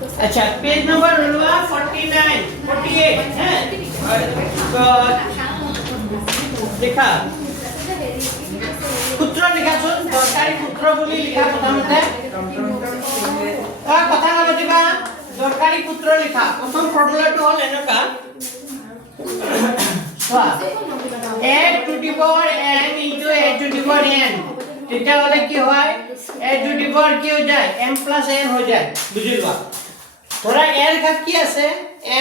अच्छा page number हुआ 49 48 है तो लिखा सूत्र लिखा सुन दरकारी सूत्र बोली लिखा प्रथमते কথা নাপাতিবা দরকারি সূত্র লিখা প্রথম ফর্মুলাটো হল এনেকা সোয়া a to the power m into a to the power n এটা হলে কি হয় a to the power কি হয়ে যায় m plus n হয়ে যায় বুঝিলবা ধরা এর ঘাত কি আছে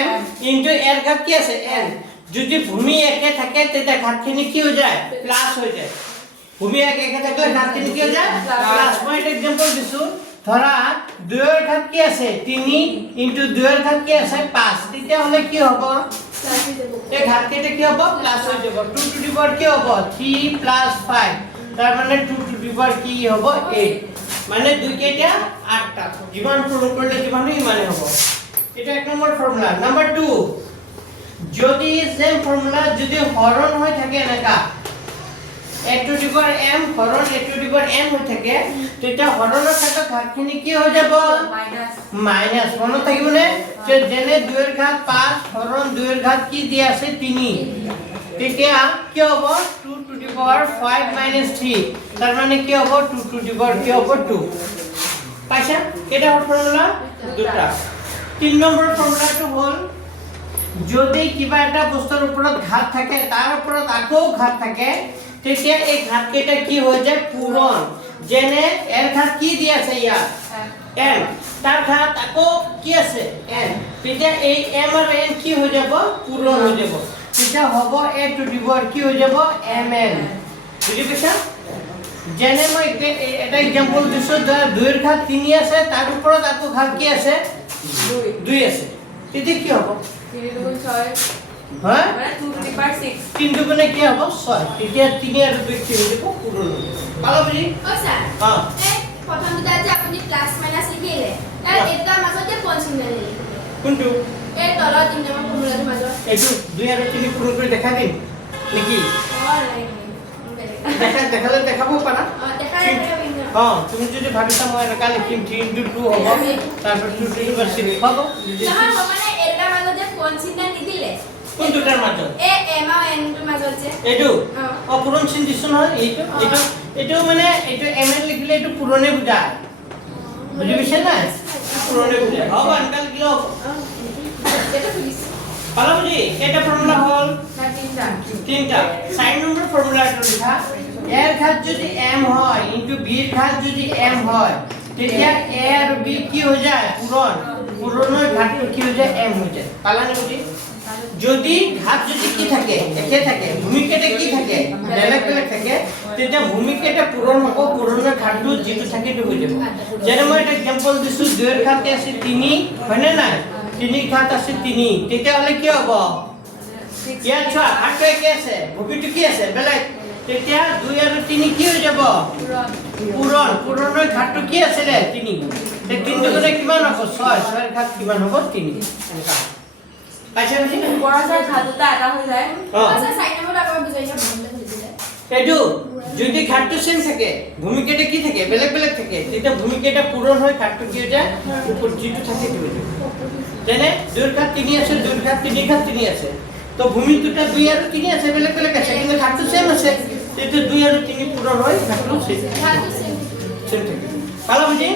m into এর ঘাত কি আছে n যদি ভূমি একে থাকে তেটা ঘাতখিনি কি হয়ে যায় প্লাস হয়ে যায় ভূমি একে থাকলে ঘাতখিনি কি হয়ে যায় প্লাস পয়েন্ট एग्जांपल দিছো ধরা 2 এর ঘাত কি আছে 3 into 2 এর ঘাত কি আছে 5 তেতিয়া হলে কি হবে এই ঘাত কেটে কি হবে প্লাস হয়ে যাব 2 to the power কি হবে 3 plus 5 তার মানে 2 to the power কি হবে 8 মানে 2 কেটা 8 টা জীবন পূরণ করলে জীবনই মানে হবে এটা এক নম্বর ফর্মুলা নাম্বার 2 যদি সেম ফর্মুলা যদি হরণ হয় থাকে এনেকা a to the power m হরণ a to the power m হই থাকে তো এটা হরণের সাথে ঘাতখিনি কি হয়ে যাব মাইনাস মনে থাকিবনে যে জেনে 2 এর ঘাত 5 হরণ 2 এর ঘাত কি দিয়া আছে 3 তেতিয়া কি হবে 2 to the power 5 minus 3 তার মানে কি হবে 2 to the power কি হবে 2 পাইছা এটা হল ফর্মুলা দুটা 3 নম্বর ফর্মুলাটো হল যদি কিবা একটা বস্তুৰ ওপৰত ঘাত থাকে তাৰ ওপৰত আকৌ ঘাত থাকে তেতিয়া এই ঘাত কেটা কি হৈ যায় পূৰণ যেনে এর ঘাত কি দি আছে ইয়াত m তার ঘাত আকৌ কি আছে n তেতিয়া এই m আর n কি হৈ যাব পূৰণ হৈ যাব তেতিয়া হ'ব a to the power কি হৈ যাব mn বুজি পাইছা যেনে মই এটা एग्जांपल দিছো 2 এর ঘাত 3 আছে তার ওপৰত আকৌ ঘাত কি আছে 2 আছে তেতিয়া কি হ'ব 3 2 6 হ্যাঁ মানে 2 to the power 6 3 দুগুণে কি হবে 6 তেতিয়া 3 আর 2 কি হয়ে যাব পূরণ ভালো বুঝি ও স্যার হ্যাঁ এই প্রথম দুটা যে আপনি প্লাস মাইনাস লিখিলে তার এটা মাজতে কোন চিহ্ন লিখিলে কোনটো এই তল তিন নম্বর ফর্মুলার মাজত এইটো 2 আর 3 পূরণ করে দেখা দিন নাকি দেখালে দেখাবো পারা দেখালে হ্যাঁ তুমি যদি ভাবিছা মই এনেকা লিখিম 3 into 2 হ'ব তারপর 2 to the power 6 হ'ব নহয় মানে এটা মাজতে কোন চিহ্ন নিদিলে কোন দুটার মাজত এ m আর n এর মাজত যে এইটো অপূরণ চিহ্ন দিছ নহয় এইটো মানে এইটো m এর লিখিলে এইটো পূরণে বুঝায় বুঝি পাইছে না পূরণে বুঝায় হ'ব আনকাল কি হ'ব এটা পুলিশ ভালো বুঝি এটা ফর্মুলা হল তিনটা 4 নম্বর ফর্মুলাটো লিখা এর ঘাত যদি m হয় ইনটু b এর ঘাত যদি m হয় তেতিয়া a আর b কি হয়ে যায় পূরণ পূরণের ঘাত কি হয়ে যায় m হয়ে যায় পালানে বুঝি যদি ঘাত যদি কি থাকে একে থাকে ভূমিকেটা কি থাকে বেলেগ বেলেগ থাকে তেতিয়া ভূমিকেটা পূরণ হ'ব পূরণের ঘাতটো যেটো থাকে তো হয়ে যাব যেনে মই এটা एग्जांपल দিছো 2 এর ঘাতে আছে 3 হয়নে না 3 ঘাত আছে 3 তেতিয়া হলে কি হ'ব ইয়াত ছোৱা ঘাতটো একে আছে ভূমিটো কি আছে বেলেগ তেতিয়া 2 আর 3 কি হয়ে যাব পূরণ পূরণের ঘাতটো কি আছে রে 3 তে 3 দুগুণে কিমান হ'ব 6 6 এর ঘাত কিমান হ'ব 3 এনেকা পাইছা বুঝি পরাসার ঘাতটা এটা হয়ে যায় আচ্ছা 4 নম্বর আপনারা বুঝাইয়া ফর্মুলা বুঝিলে এইটো যদি ঘাতটো সেম থাকে ভূমিকেটা কি থাকে বেলেগ বেলেগ থাকে তেতিয়া ভূমিকেটা পূরণ হয় ঘাতটো কি হয়ে যায় উপর যেটো থাকে কি হয়ে যায় যেনে 2 এর ঘাত 3 আছে 2 এর ঘাত 3 এর ঘাত 3 আছে তো ভূমি দুটা 2 আর 3 আছে বেলেগ বেলেগ আছে কিন্তু ঘাতটো সেম আছে কিন্তু 2 আর 3 পূরণ হয় ঘাতটো সেম ঘাতটো সেম সেম থাকে ভালো বুঝি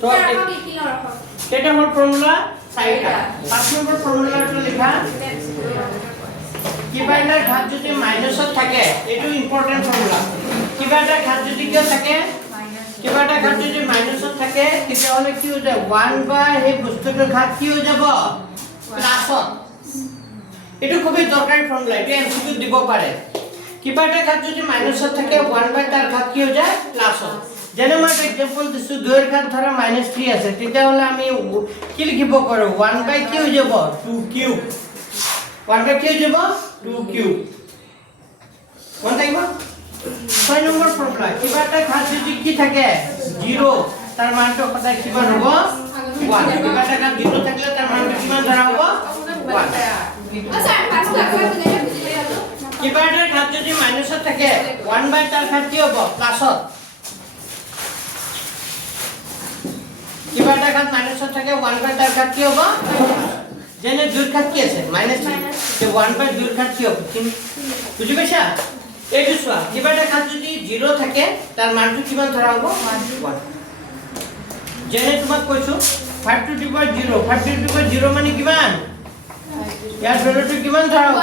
তো রাখো কি রাখো এটা হল ফর্মুলা 4টা 5 নম্বর ফর্মুলাটো লেখা কিবা এটা ঘাত যদি মাইনাসত থাকে এটো ইম্পর্টেন্ট ফর্মুলা কিবা এটা ঘাত যদি কি থাকে কিবা এটা ঘাত যদি মাইনাসত থাকে তেতিয়া হলে কি হৈ যায় 1 বাই এই বস্তুটোৰ ঘাত কি হৈ যাব প্লাসত এটো খুবই দৰকাৰী ফৰ্মুলা এটো এমসিকিউ দিব পাৰে কিবা এটা ঘাত যদি মাইনাসত থাকে 1 বাই তার ঘাত কি হৈ যায় প্লাসত যেনে মই एग्जांपल দিছো 2 এর ঘাত ধৰা -3 আছে তেতিয়া হলে আমি কি লিখিব পাৰো 1 বাই কি হৈ যাব 2 কিউব 1 বাই কি হৈ যাব 2 কিউব কোন থাকিব 6 নম্বৰ ফৰ্মুলা কিবা এটা ঘাত যদি কি থাকে 0 তাৰ মানটো সদায় কিমান হ'ব 1 কিবা এটা ঘাত 0 থাকিলে তাৰ মানটো কিমান ধৰা হ'ব 1 আচ্ছা ফার্স্ট আপনারা বুঝাইয়া বুঝিলে হলো কিবা এটা ঘাত যদি মাইনাসত থাকে 1 বাই তাৰ ঘাত কি হ'ব প্লাসত এটা ঘাত মাইনাছত থাকে 1 বাই তাৰ ঘাত কি হ'ব যেনে 2 ঘাত কি আছে মাইনাস তে 1 বাই 2 ঘাত কি হ'ব বুজি পাইছা এইটো চোৱা কিবা এটা ঘাত যদি 0 থাকে তাৰ মানটো কিমান ধৰা হ'ব 1 যেনে তোমাক কৈছো 5 to the power 0 5 to the power 0 মানে কিমান ইয়াৰ ভ্যালুটো কিমান ধৰা হ'ব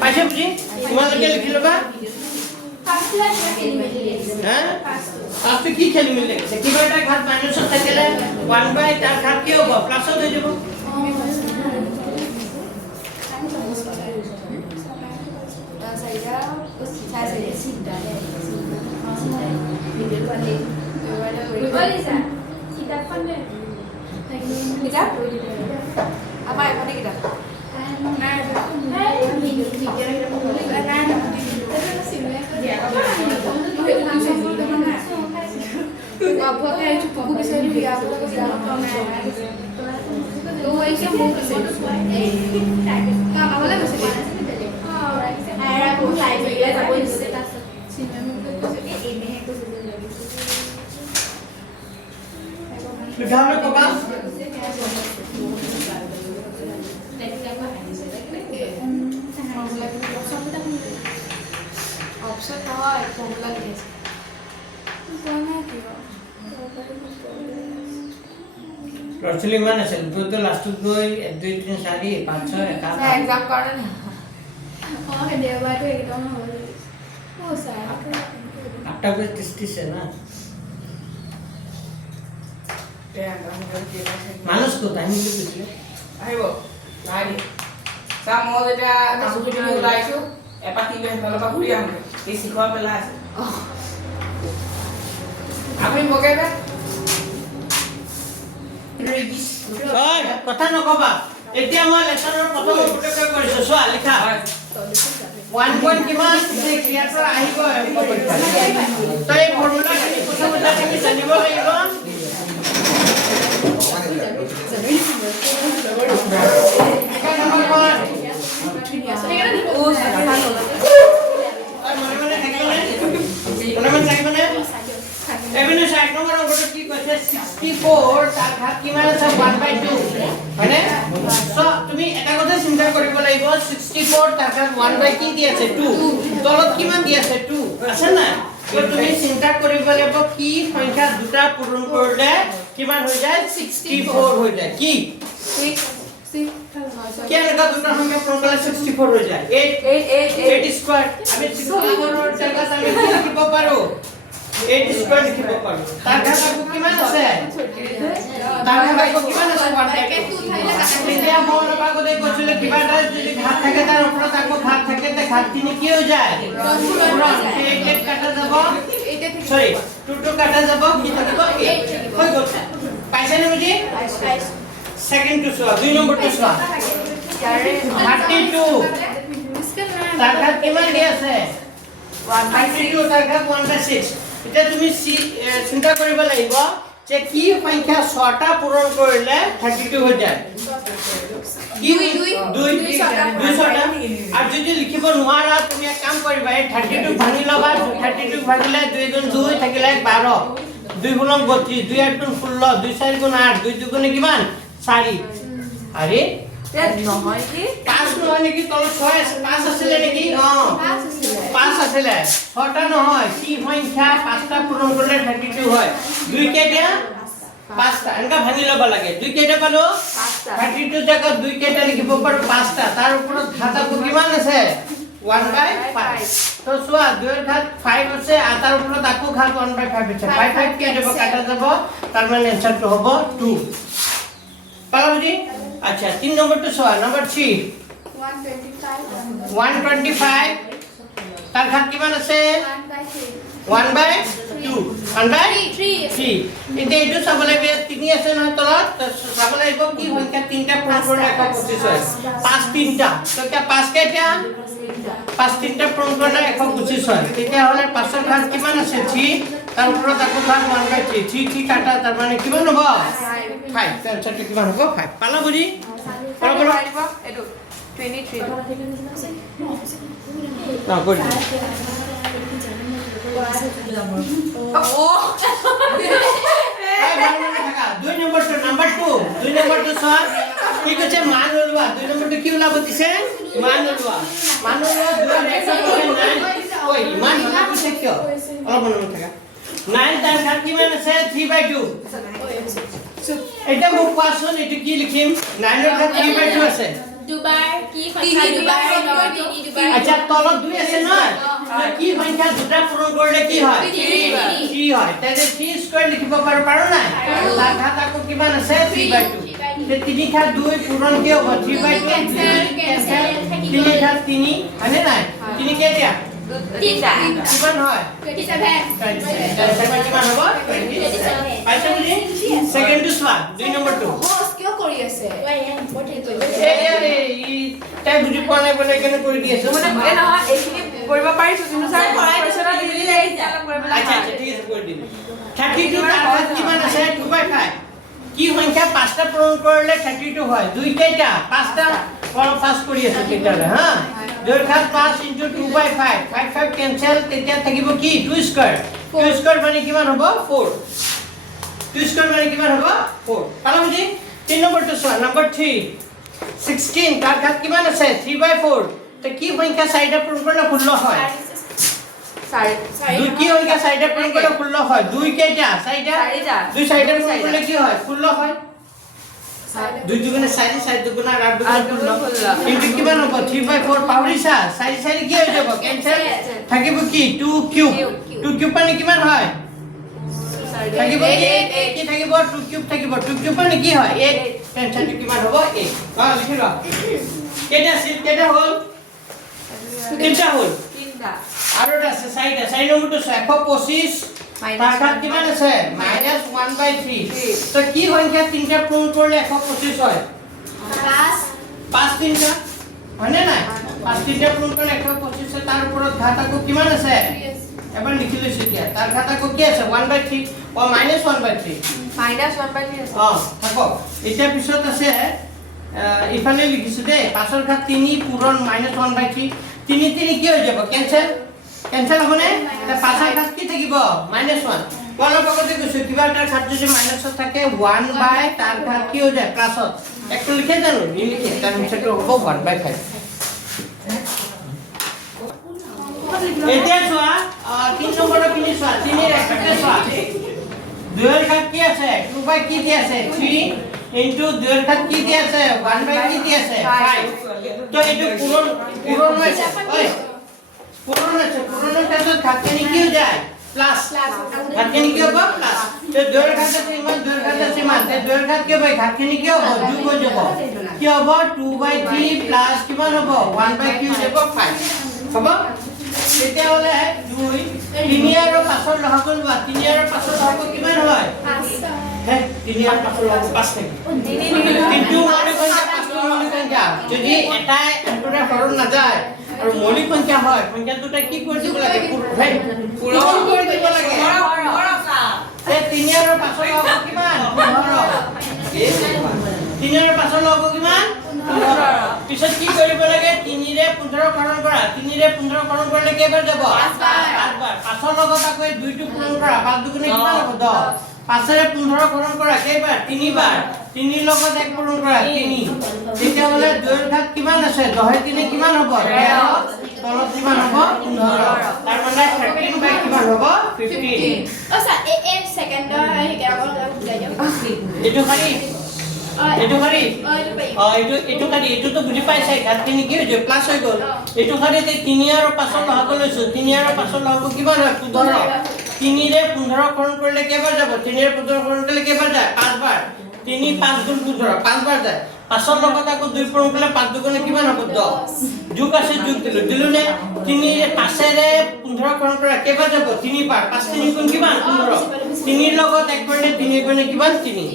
পাইছে বুজি তোমালোকে লিখি ল'বা হ্যাঁ আপনি কি খেলি মিলে গেছে কিবা এটা ঘাত মাইনাস থাকিলে 1 বাই তার ঘাত কি হ'ব প্লাস হৈ যাব আমাৰ এখনে কিতাপ Udahan ko ba? অপচন নহয় ফৰ্মুলা লিখিছে Actually man আছে তো লাস্ট গৈ 1 2 3 4 5 6 1 এক্সাম কাৰণে না দেওবাৰটো একদম হ'ল স্যার আটটা গৈ 30 है ना মানুষ কো টাইম কি দিছিলে আহিব নাই দি চা মই যেতিয়া কামটো দি ওলাইছো এপাকি লৈ হেফালৰ পৰা ঘূৰি আহোঁ এই শিখৰ পেলাই আছে আপুনি বগেবে ওই কথা নকবা এতিয়া মই লেসনৰ প্ৰথম পুটকে কৰিছো চোৱা লিখা 1 পইণ্ট কিমান ক্লিয়াৰ কৰা আহিব তো এই ফৰ্মুলা খিনি প্ৰথমতে তুমি জানিব লাগিব Even if I know what to keep a 64, that have given us a 1 by 2. So, to me, I got a simple corrible 64, that have 1 by 2. Dollar Kiman, yes, 2. Asana. So, to me, simple corrible key, Fanka Duta Purun Purda, Kiman Hoja, 64 Hoja. Key. क्या लगा दूसरा हम क्या problem 64 हो जाए 8 square अबे 64 जगह सामने की पारो 8 स्क्वायर की पारो तार घात को किमान আছে तार ঘাত को किमान আছে 1 इंडिया मोर बागो দে কইছিল কিবাটা যদি ঘাত থাকে তার উপরে তাকো ঘাত থাকে তে ঘাত তিনি কি হৈ যায় পুরন 8 কাটা যাব সরি 2 কাটা যাব কি থাকিব 8 হৈ গল পাইছে না বুজি Second to swap, 2 number to swap. 32. Target किमान दिया से? 32 target 1 by 6. इतना तुम्हें चिंता करी बोला इबा, जे की संख्या 6टा पूर्ण करले 32 हो जाए. दुई 6टा. আর যদি লিখিব নোৱাৰা তুমি এক কাম কৰিবা 32 ভাঙি লবা 32 ভাঙিলে 2 গুণ 2 থাকিলে 12. 2 গুণ 32 2 8 গুণ 16 2 4 গুণ 8 2 2 গুণ কিমান 4 আরে নহয় কি 5 নহয় নেকি তল 6 আছে 5 আছিল নেকি 5 আছিল 6টা নহয় কি সংখ্যা 5টা পূৰণ কৰিলে 32 হয় 2 কেটা 5টা এনেকা ভাঙি লব লাগে 2 কেটা পালো 32 জায়গা 2 কেটা লিখিব পাৰো 5টা তাৰ ওপৰত ঘাতক কিমান আছে 1 by 5 তো সোয়া 2 এর ঘাত 5 আছে আর তার উপরে তাকো ঘাত 1 by 5 আছে 5 5 কে দেব কাটা যাব তার মানে आंसर হবে 2 পারোজি আচ্ছা 3 নম্বর তো সোয়া নাম্বার 3 125 তার ঘাত কিমান আছে 1 by 2 1 by 3 ইতে এটো চাব লাগে 3 আছে না তলত চাব লাগিব কি সংখ্যা 3টা পূৰণ কৰিলে 125 হয় 5 3টা তো কি 5 কেটা 5 3টা পূৰণ কৰিলে 125 হয় তেতিয়া হলে 5 এর ঘাত কিমান আছে 3 তার উপরে তাকো ঘাত 1 by 3 3 কাটা তার মানে কিমান হ'ব 5 তার সাথে কিমান হ'ব 5 পালা বুজি বলো এটো 23 না কই ও 2 নম্বৰটো চোৱা কি কৈছে মান ওলোৱা 2 নম্বৰটো কি ওলাব দিছে মান ওলোৱা 2 ৰ 1 ঐ ইমান মনা কৈছে কিয় অলপ মনত থাকা 9 তাৰ ঘাত কিমান আছে 3/2 এটা মোক কোৱাচোন এইটো কি লিখিম 9 ৰ ঘাত 3/2 আছে দুবাৰ কি সংখ্যা দুবাৰ নহয় তিনি দুবাৰ আচ্ছা তলত 2 আছে নহয় কি সংখ্যা দুটা পূৰণ কৰিলে কি হয় 3 হয় তেনে 3 স্কয়াৰ লিখিব পাৰো নাই তাৰ ঘাত আকৌ কিমান আছে 3/2 তে 3 ঘাত 2 পূৰণ কি হ'ব 3/2 কেনসেল 3 ঘাত 3 হয়নে নাই 3 কেতিয়া কিমান হয় 27 কিমান হ'ব 27 পাইছে বুজি সেকেন্ডটো চোৱা 2 নম্বৰটো হোস কিয় কৰি আছে তাই বুজি পোৱা নাই বলে কেনে কৰি দি আছো মানে এ নহয় এইখিনি কৰিব পাৰিছো কিন্তু স্যাৰ পঢ়াইছনা দিলে এতিয়া কৰিব আচ্ছা আচ্ছা ঠিক আছে কৰি দিম 32 তাৰ ঘাত কিমান আছে 2/5 কি সংখ্যা পাঁচটা পূৰণ কৰিলে 32 হয় দুই কেইটা পাঁচটা পাস কৰি আছে কেইটালে হা 2 ঘাত 5 * 2/5 5 কেনসেল তেতিয়া থাকিব কি 2 স্কয়াৰ 2 স্কয়াৰ মানে কিমান হ'ব 4 2 স্কয়াৰ মানে কিমান হ'ব 4 পালা বুজি 3 নম্বৰটো চোৱা নম্বৰ 3 16 তাৰ ঘাত কিমান আছে 3/4 তে কি সংখ্যা চাৰিটা পূৰণ কৰিলে 16 হয় দুই কি সংখ্যা চাৰিটা পূৰণ কৰিলে 16 হয় দুই কেইটা চাৰিটা দুই চাৰিটা পূৰণ কৰিলে কি হয় 16 হয় দুই দুগুণে 4 4 দুগুণে 8 দুগুণে 16 কিন্তু কিমান হ'ব 3/4 পাহৰিছা 4 4 কি হৈ যাব কেনসেল থাকিব কি 2 কিউব 2 কিউব মানে কিমান হয় থাকিব কি থাকিব 2 কিউব থাকিব 2 কিউব মানে কি হয় 8 টেনশনটো কিমান হ'ব 8 হা লিখি লোৱা কেটা হল তিনটা হল তিনটা আৰু এটা আছে 4 নম্বৰটো 125 তাৰ ঘাত কিমান আছে -1/3 তো কি সংখ্যা তিনটা পূৰণ কৰিলে 125 হয় 5 তিনটা হয়নে নাই 5 তিনটা পূৰণ কৰিলে 125 তাৰ ওপৰত ঘাত আকৌ কিমান আছে এবাৰ লিখি লৈছো এতিয়া তাৰ ঘাত আকৌ কি আছে 1/3 ও -1/3 -1/3 আছে থাকো এতিয়া পিছত আছে ইফালে লিখিছো দে 5 ৰ ঘাত 3 পূৰণ -1/3 3 3 কি হৈ যাব কেনসেল হ'বনে তে 5 ৰ ঘাত কি থাকিব -1 অলপ আগতে কৈছো কিবা এটা ঘাত যদি মাইনাছত থাকে 1 বাই তাৰ ঘাত কি হৈ যায় প্লাছত একটো লিখে জানো নিলিখে তাৰ নিচেটো হ'ব 1/5 এতিয়া চোৱা 3 নম্বৰৰ পিনি চোৱা 3 ৰ একতে চোৱা 2 ৰ ঘাত কি আছে 2 বাই কি দি আছে 3 ইনটু 2 ৰ ঘাত কি দি আছে 1 বাই কি দি আছে 5 তো এইটো পূৰণ হৈছে ঐ পূৰণৰ ক্ষেত্ৰত ঘাতখিনি কি হৈ যায় প্লাস ঘাতখিনি কি হ'ব প্লাস তো 2 ৰ ঘাত আছে ইমান 2 ৰ ঘাত আছে ইমান তে 2 ৰ ঘাত কি হ'ব ঘাতখিনি কি হ'ব যোগ হৈ যাব কি হ'ব 2/3 প্লাস কিমান হ'ব 1/q যাব 5 হ'ব তেতিয়া হলে 2 3 আৰু 5 ৰ লহগ লোৱা 3 আৰু 5 ৰ লহগ কিমান হয় 5 হে 3 আৰু 5 ৰ লহগ 5 থাকে কিন্তু মৌলিক সংখ্যা যদি এটাই আনটোৰে হৰণ নাযায় আৰু মৌলিক সংখ্যা হয় সংখ্যা দুটা কি কৰি দিব লাগে পূৰণ কৰি দিব লাগে তে 3 আৰু 5 ৰ লহগ কিমান 15 3 আৰু 5 ৰ লহগ কিমান 15 পিছত কি কৰিব লাগে 3 ৰে 15 হৰণ কৰা 3 ৰে 15 হৰণ কৰিলে কেইবাৰ যাব 5 বাৰ 5 ৰ লগত আকৌ 2 টো পূৰণ কৰা 5 দুগুণে কিমান হ'ব 10 5 ৰে 15 হৰণ কৰা কেইবাৰ 3 বাৰ 3 লগত 1 পূৰণ কৰা 3 তেতিয়া হলে 2 ৰ ঘাত কিমান আছে 10 ৰ 3 কিমান হ'ব 13 তলত কিমান হ'ব 15 তাৰ মানে 13 বাই কিমান হ'ব 15 ও স্যাৰ এই সেকেন্ডৰ হেকাবল বুজাই দিও এইটো খালি এইটো খালি এইটো পাই এইটো তো বুজি পাইছে ঘাতখিনি কি হৈ যায় প্লাস হৈ গ'ল এইটো খালি 3 আৰু 5 ৰ লহগ লৈছো 3 আৰু 5 ৰ লহগ কিমান হয় 15 3 ৰে 15 হৰণ কৰিলে কেইবাৰ যাব 3 ৰে 15 হৰণ কৰিলে কেইবাৰ যায় 5 বাৰ 3 5 গুণ 15 5 বাৰ যায় 5 ৰ লগত আকৌ 2 পূৰণ কৰিলে 5 দুগুণে কিমান হ'ব 10 যোগ আছে যোগ দিলো নে 3 ৰে 5 ৰে 15 হৰণ কৰা কেইবাৰ যাব 3 বাৰ 5 3 গুণ কিমান 15 3 ৰ লগত 1 কৰিলে 3 গুণে কিমান 3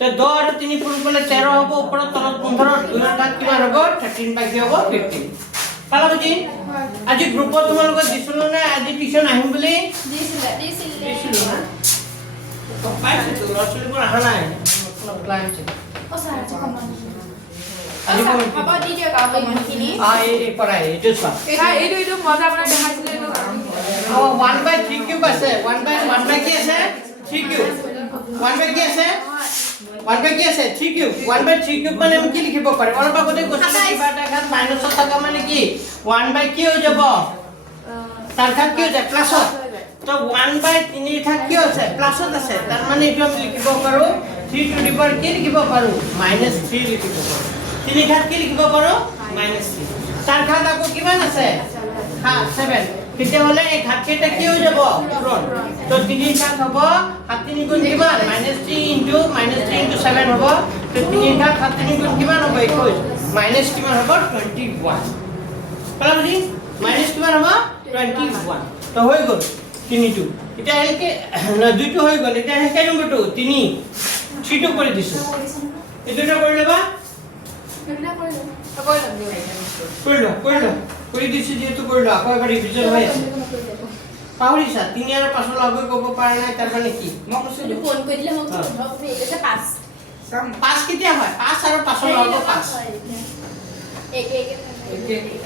তো 10 আৰু 3 পূৰণ কৰিলে 13 হ'ব ওপৰত তলত 15 2 ৰ ঘাত কিমান হ'ব 13 বাই কি হ'ব 15 পালা বুজি আজি গ্ৰুপত তোমালোকক দিছিলো নে আজি টিউচন আহিম বুলি দিছিলো না পাইছো তো লছলিবোৰ আহা নাই ক্লায়েন্ট ও স্যাৰ কমন আজি হ'ব দি দিও কমনখিনি এই কৰাই এইটো চোৱা এইটো মজা আপোনাক দেখাইছিলে এইটো 1/3 কিউব আছে 1/1 বাই কি আছে 3 কিউব 1 বাই কি আছে 1 বাই কি আছে 3 কিউব 1 বাই 3 কিউব মানে আমি কি লিখিব পাৰি অলপ আগতে কৈছিলো কিবা এটা ঘাত মাইনাস থকা মানে কি 1 বাই কি হৈ যাব তাৰ ঘাত কি হৈ যায় প্লাছত তো 1 বাই 3 ঘাত কি আছে প্লাছত আছে তাৰ মানে এইটো আমি লিখিব পাৰো 3 টু দি পাৱাৰ কি লিখিব পাৰো -3 লিখিব পাৰো 3 ঘাত কি লিখিব পাৰো -3 তাৰ ঘাত আকৌ কিমান আছে 7 কিতে হলে এই ঘাত কেটা কি হৈ যাব পূৰণ তো 3 ঘাত হ'ব 7 3 গুণ কিমান -3 ইনটু 3 ইনটু 7 হ'ব তো 3 ঘাত 7 3 গুণ কিমান হ'ব 21 মাইনাস কিমান হ'ব 21 পালা বুজি মাইনাস কিমান হ'ব 21 তো হৈ গ'ল 3 টু এটা হেলকে দুইটো হৈ গ'ল এটা হেকে নম্বৰটো 3 টু কৰি দিছো এটোটা কৰি লবা কৰি দিছো যেহেতু কৰিলো আকৌ এবাৰ ৰিভিজন হৈ আছে পাহৰিছা 3 আৰু 5 লগে ক'ব পৰা নাই তাৰ মানে কি মই কৈছো ফোন কৰি দিলে মোক সুধক এটা 5 5 কেতিয়া হয় 5 আৰু 5 লগে 5 এক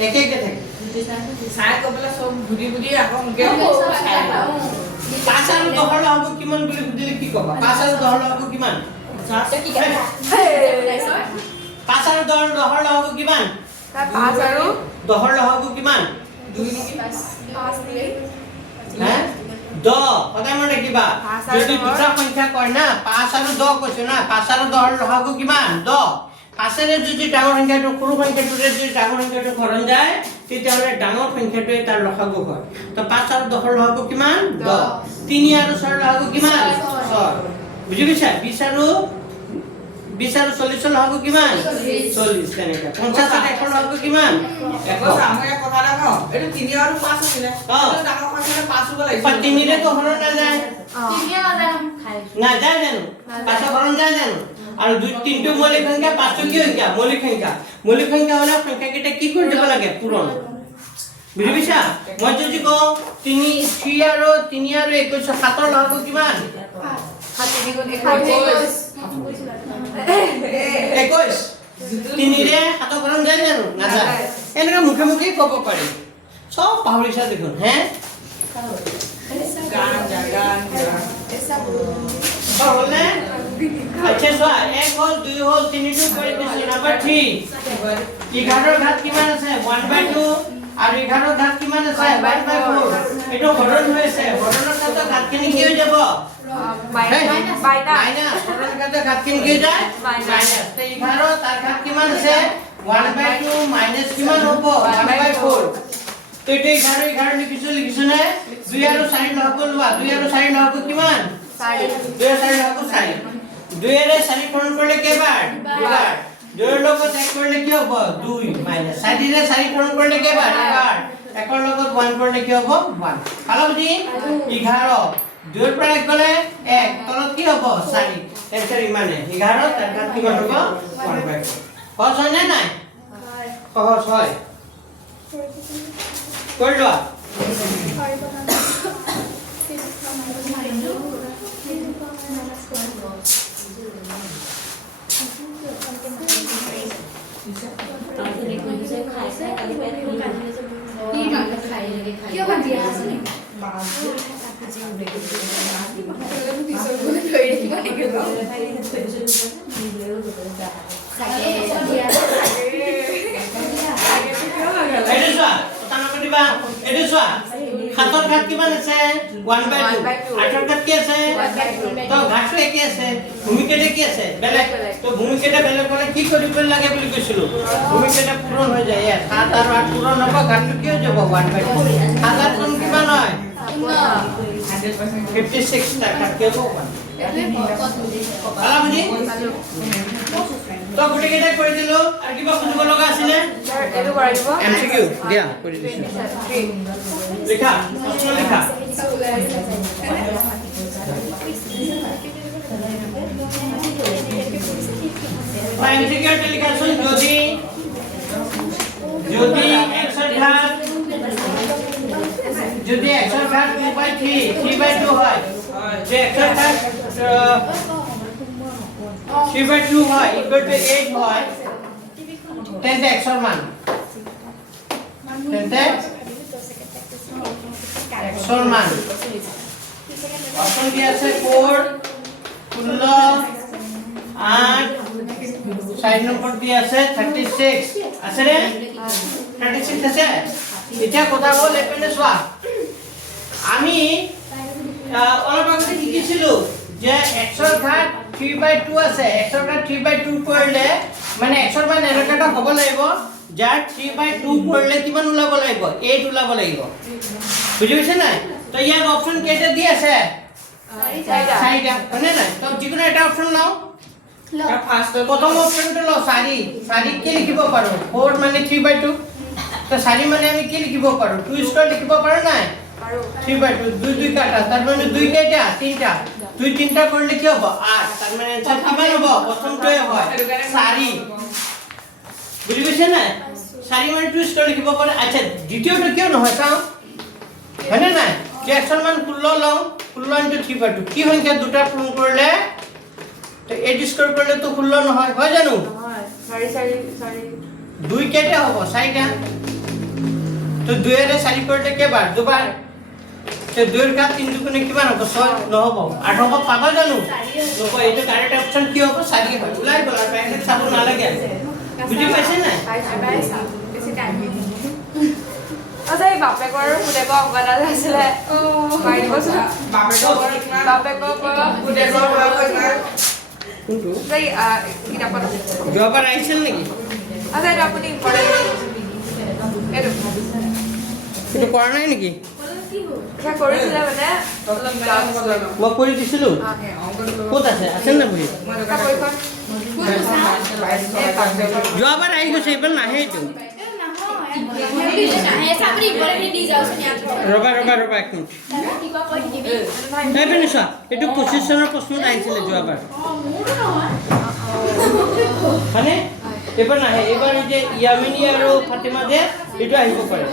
থাকে চাই কবলা সব বুদ্ধি বুদ্ধি আকৌ মুকে 5 আৰু 10 লগে কিমান বুলি সুধিলে কি ক'বা 5 আৰু 10 লগে কিমান 5 আৰু 10 লগে কিমান 5 আৰু 10 লগে কিমান 2 নেকি 5 দিলে হ্যাঁ 10 কথা মনে রাখিবা যদি দুটা সংখ্যা কয় না 5 আৰু 10 কৈছো না 5 আৰু 10 লহাগু কিমান 10 5 এৰ যদি ডাঙৰ সংখ্যাটো সৰু সংখ্যাটোৰে যদি ডাঙৰ সংখ্যাটো হৰণ যায় তেতিয়াহলে ডাঙৰ সংখ্যাটোৱে তাৰ লহাগু হয় তো 5 আৰু 10 লহাগু কিমান 10 3 আৰু 6 লহাগু কিমান 6 বুজি পাইছা 20 আৰু 40 লহাগু কিমান 40 তেনেকা 50 আৰু 100 লহাগু কিমান একো সাময়া কথা না ন এটো 3 আৰু 5 আছিল এটো ডাঙৰ সংখ্যালে 5 হ'ব লাগিব 3 ৰে তো হৰণ না যায় তিনিয়ে না যায় জানো 5 হরণ যায় জানো আর 2 3 টো মৌলিক সংখ্যা 5 টো কি সংখ্যা মৌলিক সংখ্যা হলে সংখ্যা কেটা কি করে দেব লাগে পূরণ বুঝি পাইছা মই যদি কও 3 আৰু 21 7 লহাগু কিমান 7 গুণ 21 3 ৰে 7 হৰণ যায় জানো না যায় এনেকা মুখে মুখে ক'ব পাৰি সব পাহৰিছা দেখোন হে গান জাগান বললে আচ্ছা সোয়া 1 হল 2 হল 3 টু করে দিছি নাম্বার 3 11 ঘাত কিমান আছে 1/2 আর 11 ঘাত কিমান আছে 1/4 এটো হরণ হইছে হৰণৰ সাথে ঘাত কিনি কি হৈ যাব মাইনাস হৰণৰ সাথে ঘাত কিনি কি হৈ যায় মাইনাস তো 11 তার ঘাত কিমান আছে 1/2 মাইনাস কিমান হ'ব 1/4 তো এটা 11 লিখিছো না 2 আৰু 4 লহগু লবা 2 আৰু 4 লহগু কিমান 4 2 4 লহগু 4 2 এর 4 পূরণ করলে কেবার দুবার 2 এর লগত 1 করলে কি হবে 2 মাইনাস 4 এর 4 পূরণ করলে কেবার এবার 1 এর লগত 1 করলে কি হবে 1 কালো বুঝি 11 2 এর পর 1 গলে 1 তলত কি হবে 4 এর মানে 11 তার ঘাত কিমান হবে 1/4 সহজ হয় না নাই সহজ হয় করলো কিয় বান্ধি আছে নে সাতৰ ঘাত কিমান আছে 1/2 আঠৰ ঘাত কি আছে তো ঘাতটো কি আছে ভূমিকেটা কি আছে বেলেগ তো ভূমিকেটা বেলেগ হলে কি কৰিব লাগে বুলি কৈছিলো ভূমিকেটা পূৰণ হৈ যায় 7 আৰু 8 পূৰণ হ'ব ঘাতটো কি হৈ যাব 1/2 হাজাৰ কোন কিমান হয় 56 টা ঘাত কি হ'ব আলা বুজি তো গুটি কেটা কৰি দিলো আৰু কিবা বুজিব লগা আছিল এটো কৰাই দিব এমসিকিউ দিয়া কৰি দিছো লিখা প্রশ্ন লিখা এমসিকিউ তে লিখা শুন যদি x এর ঘাত 2/3 3/2 হয় যে x এর ঘাত 3/2 হয় ইকুয়াল টু 8 হয় তেন্তে x এর মান তেন্তে x এর মান অপশন দিয়া আছে 4 16 8 4 নম্বৰ দিয়া আছে 36 আছে নে 36 আছে এতিয়া কথা হ'ল এপেনে চোৱা আমি অলপ আগতে শিকিছিলো যে x ৰ ঘাত 3/2 আছে x ৰ ঘাত 3/2 কৰিলে মানে x ৰ মান এনেকাটা হ'ব লাগিব যাৰ 3/2 কৰিলে কিমান ওলাব লাগিব 8 ওলাব লাগিব বুজি পাইছে নাই তো ইয়াত অপচন কেইটা দি আছে চাৰিটা মানে নাই তো যিকোনো এটা অপচন লও ফাৰ্ষ্ট প্ৰথম অপচনটো লও 4 কি লিখিব পাৰো 4 মানে 3/2 তো 4 মানে আমি কি লিখিব পাৰো 2 স্কয়াৰ লিখিব পাৰো নাই 3/2 2 কাটা তার মানে 2 কেইটা তিনটা 2 তিনটা করলে কি হবে 8 তার মানে आंसर কিমান হ'ব প্রথমটোই হয় 4 বুজি পাইছে না 4 মানে 2 স্কয়ার লিখিব পাৰো আচ্ছা দ্বিতীয়টো কিয় নহয় চাও হয়নে নাই যে এক্সৰ মান 16 লও 16 * 3/2 কি সংখ্যা দুটা পূৰণ কৰিলে তো 8 স্কয়াৰ কৰলে তো 16 নহয় হয় জানো চাৰি 2 কেইটা হ'ব 4টা তো 2 এৰে 4 কৰিলে কেইবাৰ দুবাৰ তো 2 এর ঘাত 3 দুগুণে কিমান হ'ব 6 নহব 8 হ'ব পাবা জানো তো এইটো কাৰেক্ট অপচন কি হ'ব 4 হয় ওলাই গ'ল আৰু বেলেগ চাব নালাগে বুজি পাইছে নাই আচ্ছা এই বাপেকৰ পুতেক অংগনা আছিলে মাৰি দিবচোন বাপেকৰ পুতেকৰ কোনটো এই কিতাপত যোৱাবাৰ আহিছিল নেকি আচ্ছা এটা আপুনি ইম্পৰ্টেণ্ট এইটো এইটো কৰা নাই নেকি কৰিছিলে মানে মই কৰি দিছিলো ক'ত আছে না বুজি যোৱাবাৰ আহি গৈছে এইবাৰ নাহে এইটো ৰবা এক মিনিট এইপিনে চোৱা এইটো 25 চনৰ প্ৰশ্নত আহিছিলে যোৱাবাৰ হয়নে এইবাৰ নাহে এইবাৰ যে ইয়ামিনী আৰু ফাতিমা যে এইটো আহিব পাৰে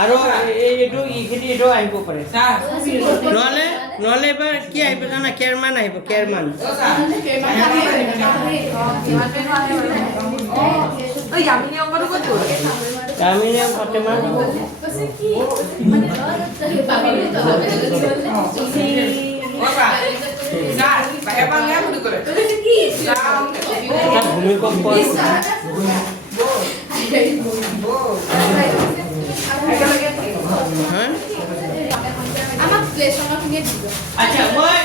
আৰু এইটো ইখিনি এইটো আহিব পাৰে নহ'লে এবাৰ কি আহিব জানা কেৰমান আহিব কেৰমান ইয়ামিনী অংকটো ক'ত গ'ল ইয়ামিনী আৰু ফাতিমা ভূমিকম্প আচ্ছা মই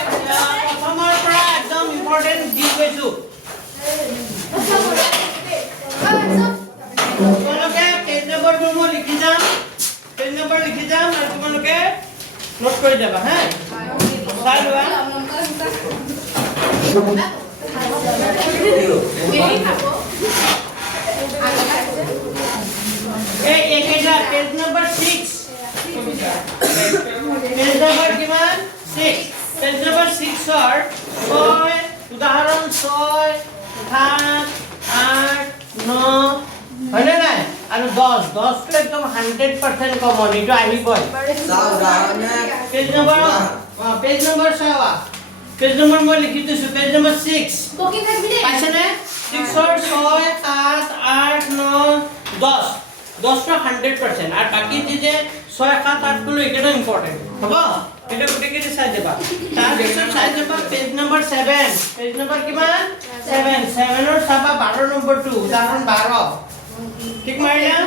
প্ৰথমৰ পৰা একদম ইম্পৰ্টেণ্ট দি গৈছো তোমালোকে পেজ নম্বৰটো মই লিখি যাম আৰু তোমালোকে নোট কৰি যাবা হা চাই লোৱা একেটা পেজ নম্বৰ 6 পেজ নম্বৰ কিমান 6 পেজ নম্বৰ 6 ৰ 6 উদাহৰণ 6 7 8 9 হয়নে নাই আৰু 10 টো একদম 100% কমন এইটো আহিবই পেজ নম্বৰ চাৱা পেজ নম্বৰ মই লিখি দিছো পেজ নম্বৰ 6 পাইছে নে 6 ৰ 6 7 8 9 10 টো 100% আর বাকি যে 6 7 8 গুলো এটা ইম্পর্টেন্ট হবে এটা গুটেকে চাই দেবা তার পিছত চাই দেবা পেজ নম্বৰ 7 পেজ নম্বৰ কিমান 7 ৰ চাবা 12 নম্বৰটো উদাহৰণ 12 ঠিক মাৰিলা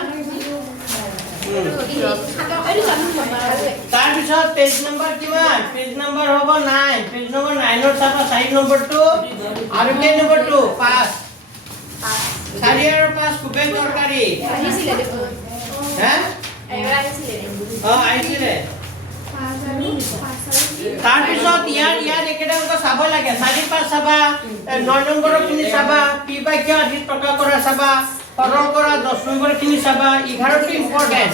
তাৰ পিছত পেজ নম্বৰ কিমান পেজ নম্বৰ হ'ব 9 পেজ নম্বৰ 9 ৰ চাবা 4 নম্বৰটো আৰু কে নম্বৰটো 5 4 আৰু 5 খুবেই দৰকাৰী হ্যাঁ আহিছিলে তাৰ পিছত ইয়াৰ একেটা অংক চাব লাগে 4 5 চাবা 9 নম্বৰৰ খিনি চাবা পি বাই কিয় আধিত প্ৰকাশ কৰা চাবা সৰল কৰা 10 নম্বৰ খিনি চাবা 11 টো ইম্পৰ্টেন্ট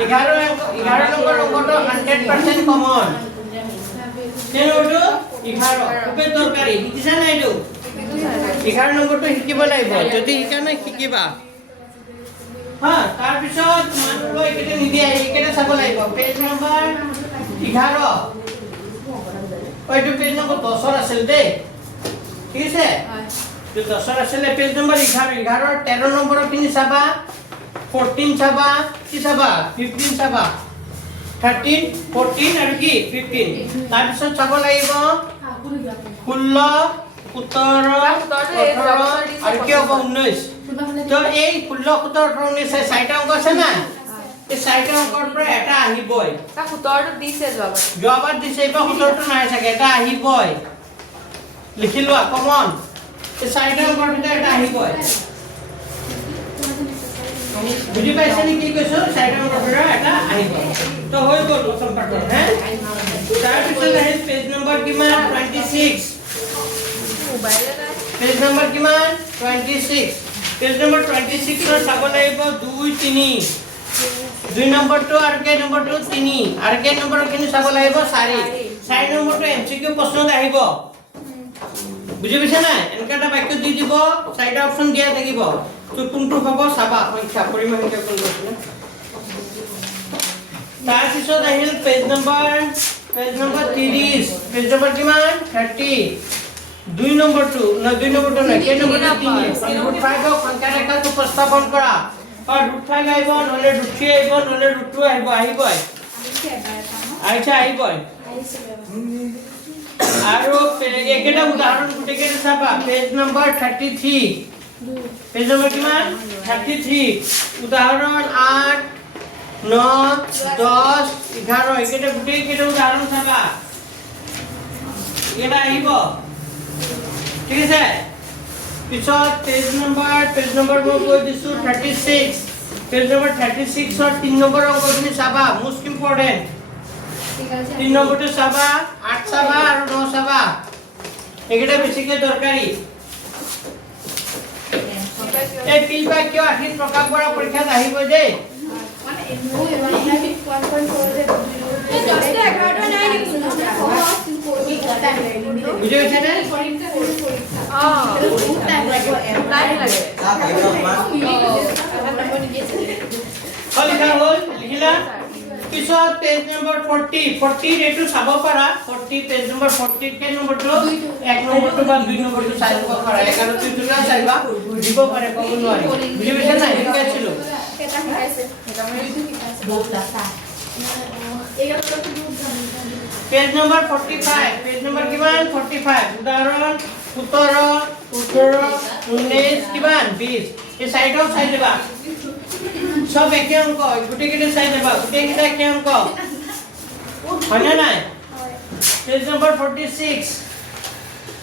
11 নম্বৰ অংকটো 100% কমন কেনটো 11 খুবেই দৰকাৰী শিকিছা নাই এইটো 11 নম্বৰটো শিকিব লাগিব যদি শিকা নাই শিকিবা হ্যাঁ তাৰ পিছত মানলো একেটা নিদিয়া একেটা চাব লাগিব পেজ নম্বৰ 11 ওইটো পেজ নম্বৰ 10 ৰ আছিল দে ঠিক আছে তো 10 ৰ আছিল পেজ নম্বৰ 11 ৰ 13 নম্বৰৰ খিনি চাবা 14 চাবা কি চাবা 15 চাবা 13 14 আৰু কি 15 তাৰ পিছত চাব লাগিব 16 17 18 আৰু কি হ'ব 19 তো এই 16 17 18 19 চাৰিটা অংক আছে না এই চাৰিটা অংকৰ পৰা এটা আহিবই তা 17 টো দিছে যোৱাবাৰ দিছে এইবাৰ 17 টো নাই চাগে এটা আহিবই লিখি লোৱা কমন এই চাৰিটা অংকৰ ভিতৰত এটা আহিবই বুজি পাইছে নে কি কৈছো চাৰিটা অংকৰ ভিতৰত এটা আহিব তো হৈ গ'ল প্ৰথম পাৰ্টৰ হে তাৰ পিছত আহিল পেজ নম্বৰ কিমান 26 পেজ নম্বৰ কিমান 26 পেজ নম্বৰ 26 ৰ চাব লাগিব 2 3 2 নম্বৰটো আৰু কে নম্বৰটো 3 আৰু কে নম্বৰখিনি চাব লাগিব 4 4 নম্বৰটো এমসিকিউ প্ৰশ্নত আহিব বুজি পাইছা না এনেকা এটা বাক্য দি দিব চাৰিটা অপচন দিয়া থাকিব তো কোনটো হ'ব চাবা সংখ্যা পৰিমাণ সংখ্যা কোনটো আছে তাৰ পিছত আহিল পেজ নম্বৰ 30 পেজ নম্বৰ কিমান 30 2 নম্বৰটো না 2 নম্বৰটো না কে নম্বৰটো 3 ৰুট 5 সংখ্যা ৰেখাটো উপস্থাপন কৰা और रूट 5 आइब नले रूट 3 आइब नले रूट 2 आइब आइबय আচ্ছা আইবয় আৰু একেটা উদাহৰণ গুটেকেটা চাবা পেজ নম্বৰ 33 পেজ নম্বৰ কিমান 33 উদাহৰণ 8 9 10 11 একেটা গুটেকেটা উদাহৰণ চাবা এটা আহিব ঠিক আছে পিছত পেজ নম্বৰ মই কৈ দিছো 36 পেজ নম্বৰ 36 ৰ 3 নম্বৰ অংকখিনি চাবা মোস্ট ইম্পৰ্টেন্ট 3 নম্বৰটো চাবা 8 চাবা আৰু 9 চাবা একেটা বেছিকে দৰকাৰী এই পিলবা কিয় আহিল প্ৰকাশ কৰা পৰীক্ষাত আহিব যে মানে বুঝে গেছে না লিখা হল লিখিলা পিছত পেজ নম্বৰ 40 এটো চাব পাৰা 40 পেজ নম্বৰ 40 কে নম্বৰটো 1 নম্বৰটো বা 2 নম্বৰটো চাই লব পাৰা 11 টো দুটা চাইবা দিব পাৰে কব নোৱাৰি বুজি পাইছা না কি আছিল এটা শিকাইছে এটা মই শিকাইছে বহুত দাতা पेज नंबर 45 पेज नंबर किमान 45 उदाहरण 17 18 19 किमान 20 ये साइड ऑफ साइड देबा सब एके अंक गुटे केटे साइड देबा गुटे केटा के अंक হয়না নাই page number 46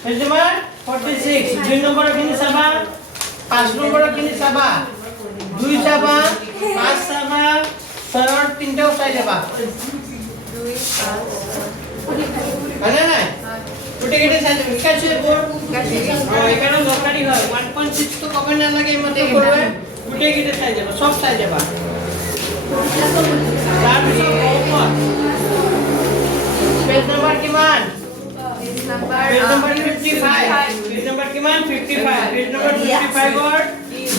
page number 46 2 number किनि साबा 5 नंबर किनि साबा 2 साबा 5 साबा 6 তিনটা সাইড দেবা হয়না নাই গুটে কেটে সাইজ বিকাশে বোর্ড এখানে দরকারি হয় 1.6 তো কবে না লাগে মতে করবে গুটে কেটে সাইজ দেবা সব সাইজ দেবা তার পিছত বহুত পেজ নাম্বার কিমান পেজ নাম্বার 55 পেজ নাম্বার কিমান 55 পেজ নাম্বার 55 और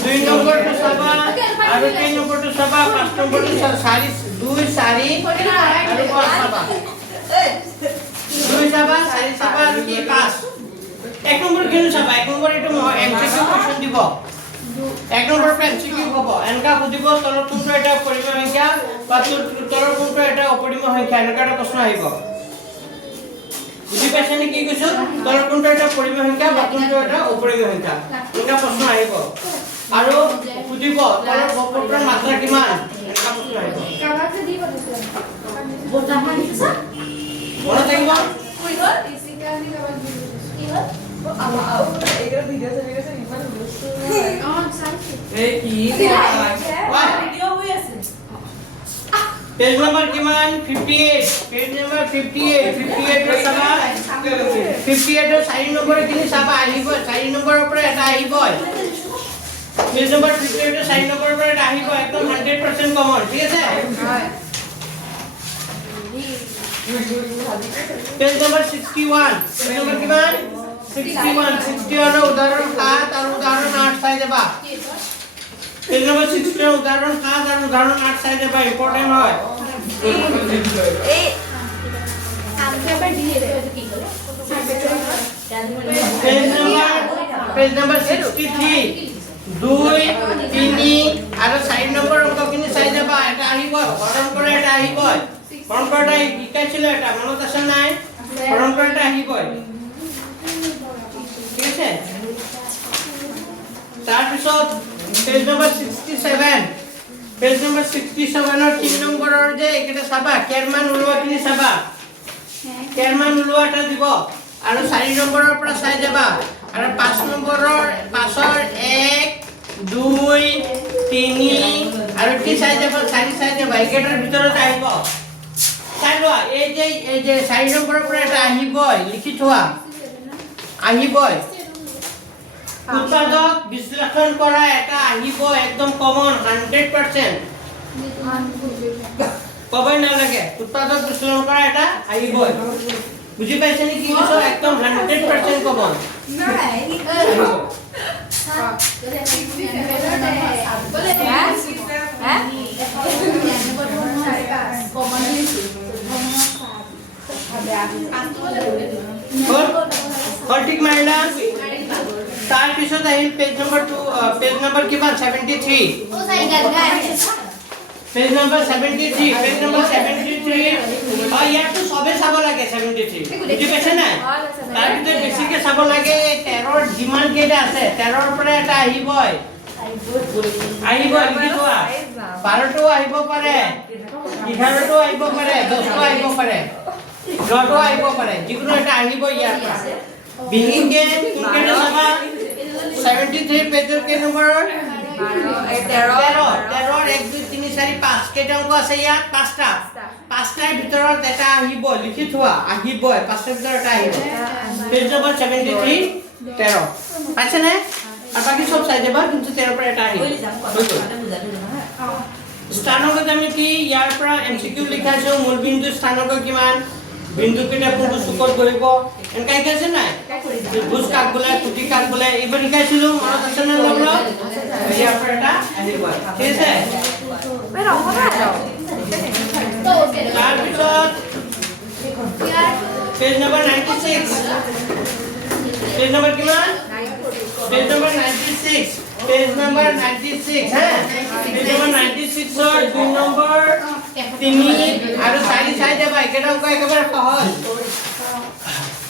2 नंबर तो सभा और 3 नंबर तो सभा 5 नंबर तो सारी 2 सारी और 5 सभा 2 सभा सारी सभा और की 5 एक नंबर কেন সভা এক নম্বর এটা এমসিকিউ কোশ্চেন দিব এক নম্বর पे এমসিকিউ হ'ব এনকা বুজিব তলৰ কোনটো এটা পৰিমাণ সংখ্যা বা তলৰ কোনটো এটা অপৰিমাণ সংখ্যা এনেকা এটা প্ৰশ্ন আহিব বুজি পাইছে নে কি কৈছো তলৰ কোনটো এটা পৰিমাণ সংখ্যা বা কোনটো এটা অপৰিমাণ সংখ্যা এনেকা প্ৰশ্ন আহিব আৰু বুজিব তলৰ বক্ৰটোৰ মাত্ৰা কিমান এনেকা প্ৰশ্ন আহিব কাবাকে দি বলছো বটা হানিছা মনত থাকিব কই গল ইসিকা নি কাবাক দি কি হল এগুলো ভিডিও চালিয়েছে ইমান বস্তু চাইছি এই কি ভিডিও হৈ আছে पेज नंबर किमान 58 पेज नंबर 58 ৰ চাবা 58 ৰ 4 নম্বৰ কিনি চাবা আহিব 4 নম্বৰৰ পৰা এটা আহিব पेज नंबर 58 ৰ 4 নম্বৰৰ পৰা এটা আহিব একদম 100% কমন ঠিক আছে হয় पेज नंबर 61 पेज नंबर किमान 61 ৰ উদাহৰণ 7 আৰু উদাহৰণ 8 চাই যাবা पेज नंबर 60 ৰ উদাহৰণ 7 আৰু উদাহৰণ 8 চাই যাবা ইম্পৰ্টেন্ট হয় এই আমকে পৰ দিয়ে দে কি কৰে पेज नंबर 63 2 3 আৰু 4 নম্বৰ অংকখিনি চাই যাবা এটা আহিব হৰণ কৰা এটা আহিব হৰণ কৰাটা শিকাইছিল এটা মনত আছে নাই হৰণ কৰাটা আহিব ঠিক আছে তাৰ পিছত পেজ নম্বৰ 67 পেজ নম্বৰ 67 ৰ 3 নম্বৰৰ যে এটা চাবা কেৰমান উলোৱাখিনি চাবা কেৰমান উলোৱাটা দিব আৰু 4 নম্বৰৰ পৰা চাই যাবা আৰু 5 নম্বৰৰ পাছৰ 1 2 3 আৰু কি চাই যাবা 4 চাই যাবা একেটাৰ ভিতৰত আহিব চাই লোৱা এই যে 4 নম্বৰৰ পৰা এটা আহিবই লিখি থোৱা আহিবই উৎপাদক বিশ্লেষণ কৰা এটা আহিব একদম কমন 100% কবই নালাগে উৎপাদক বিশ্লেষণ কৰা এটা আহিবই বুজি পাইছে নে কি কৈছো একদম 100% কমন ঠিক মাৰিলা তাৰ পিছত আহিল পেজ নম্বৰ 2 পেজ নম্বৰ কিমান 73 পেজ নম্বৰ 73 পেজ নম্বৰ 73 ইয়াতো সবে চাব লাগে 73 বুজি পাইছে না তাৰ ভিতৰত বেছিকে চাব লাগে 13 ৰ যিমান কেইটা আছে 13 ৰ পৰা এটা আহিবই লিখি থোৱা 12 টো আহিব পাৰে 11 টো আহিব পাৰে 10 টো আহিব পাৰে 9 টো আহিব পাৰে যিকোনো এটা আহিব ইয়াৰ পৰা বিহিকে কোনকেইটা চাবা 73 পেজৰ কেই নম্বৰৰ 13 1 2 3 4 5 কেইটা অংক আছে ইয়াত পাঁচটাৰ ভিতৰত এটা আহিব লিখি থোৱা আহিবই পাঁচটাৰ ভিতৰত এটা আহিব পেজ নম্বৰ 73 13 পাইছে নে আৰু বাকি সব চাই যাবা কিন্তু 13 পৰা এটা আহিব স্থানাংক জ্যামিতি ইয়াৰ পৰা এমসিকিউ লিখাইছো মূল বিন্দু স্থানাংক কিমান বিন্দু কেটা কোনটো সুকত গৰিব এনকাই কৈছে নাই ভুজ কাক বলে কুটি কাক বলে এইবোৰ লিখাইছিলো মনত আছে না লগল ইয়াৰ পৰা এটা আহিব ঠিক আছে তাৰ পিছত পেজ নম্বৰ 96 পেজ নম্বৰ কিমান পেজ নম্বৰ 96 পেজ নম্বৰ 96 হ্যাঁ পেজ নম্বৰ 96 ৰ 2 নম্বৰ 3 আৰু 4 চাই যাবা একেটা অংক একেবাৰে সহজ